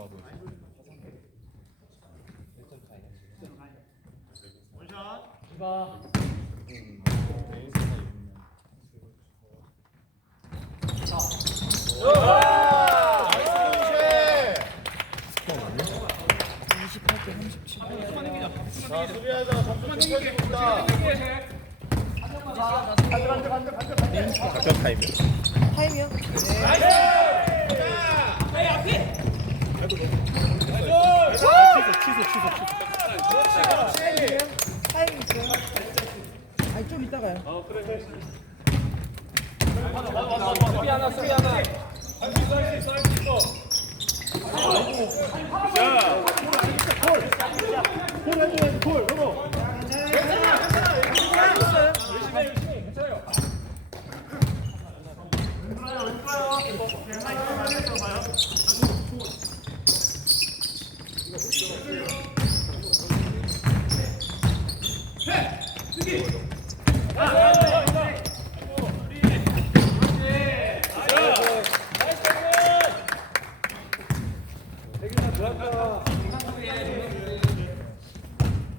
봐도 자, 수비하자. 점수 높여지고 있다. 작전 타임. 타임이요? 취소, 취소, 타임 있어요? 아니 좀 이따가요.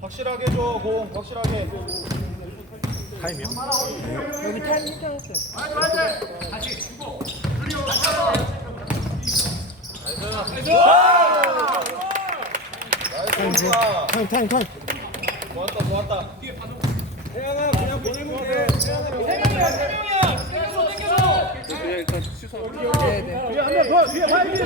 확실하게 줘, 공. 확실하게. 타임이요? 여기 타임 설정했어요. 나이스. 좋다. 타임 타임 타임 좋았다, 좋았다. 뒤에 한명 더! 뒤에 파이 뒤에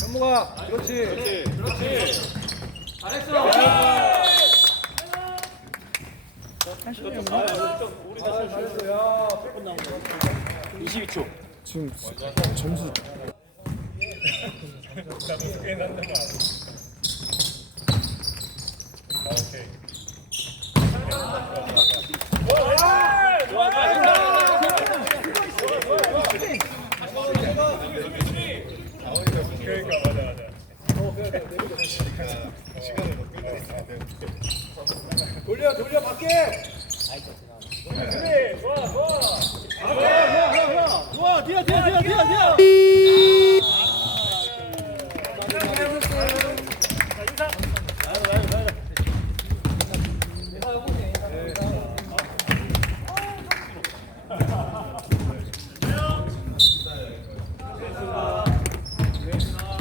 현무가 그렇지 그렇지 잘했어 야 22초 지금 점수 돌려 돌려 밖에 그래 좋아 좋아 좋아 좋아 좋아 좋아 뒤에 뒤에 뒤에 뒤에 뒤에